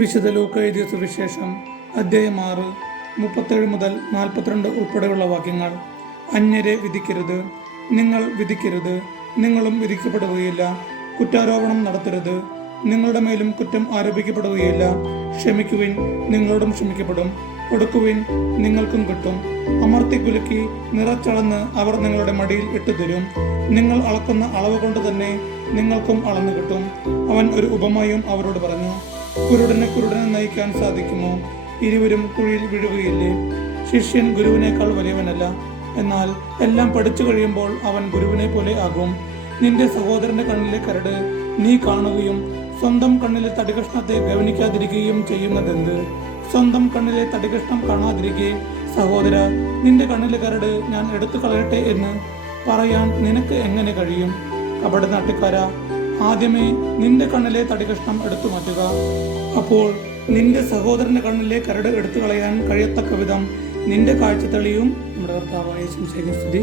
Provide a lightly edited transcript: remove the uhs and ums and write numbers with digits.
വിശുദ്ധ ലൂക്ക എഴുതിയ സുവിശേഷം അധ്യായം 6 37 മുതൽ 42 ഉൾപ്പെടെയുള്ള വാക്യങ്ങൾ. അന്യരെ വിധിക്കരുത്, നിങ്ങൾ വിധിക്കരുത്, നിങ്ങളും വിധിക്കപ്പെടുകയില്ല. കുറ്റാരോപണം നടത്തരുത്, നിങ്ങളുടെ മേലും കുറ്റം ആരോപിക്കപ്പെടുകയില്ല. ക്ഷമിക്കുവിൻ, നിങ്ങളോടും ക്ഷമിക്കപ്പെടും. കൊടുക്കുവിൻ, നിങ്ങൾക്കും കിട്ടും. അമർത്തി കുലുക്കി നിറച്ചളന്ന് അവർ നിങ്ങളുടെ മടിയിൽ ഇട്ടുതരും. നിങ്ങൾ അളക്കുന്ന അളവ് കൊണ്ട് തന്നെ നിങ്ങൾക്കും അളന്നു കിട്ടും. അവൻ ഒരു ഉപമയും അവരോട് പറഞ്ഞു. കുരുടനെ നയിക്കാൻ സാധിക്കുമോ? ഇരുവരും കുഴിയിൽ വീഴുകയില്ലേ? ശിഷ്യൻ ഗുരുവിനേക്കാൾ വലിയവനല്ല, എന്നാൽ എല്ലാം പഠിച്ചു കഴിയുമ്പോൾ അവൻ ഗുരുവിനെ പോലെ ആകും. നിന്റെ സഹോദരന്റെ കണ്ണിലെ കരട് നീ കാണുകയും സ്വന്തം കണ്ണിലെ തടികഷ്ണത്തെ ഗവനിക്കാതിരിക്കുകയും ചെയ്യുന്നതെന്ത്? സ്വന്തം കണ്ണിലെ തടികഷ്ണം കാണാതിരിക്കെ സഹോദര, നിന്റെ കണ്ണിലെ കരട് ഞാൻ എടുത്തു കളയട്ടെ എന്ന് പറയാൻ നിനക്ക് എങ്ങനെ കഴിയും? കപട നാട്ടുകാരാ, ആദ്യമേ നിന്റെ കണ്ണിലെ തടികഷ്ണം എടുത്തു മാറ്റുക. അപ്പോൾ നിന്റെ സഹോദരന്റെ കണ്ണിലെ കരട് എടുത്തു കളയാൻ കഴിയത്തക്ക വിധം നിന്റെ കാഴ്ച തെളിയും. നമ്മുടെ കർത്താവായ യേശുവിന്റെ സ്തുതി.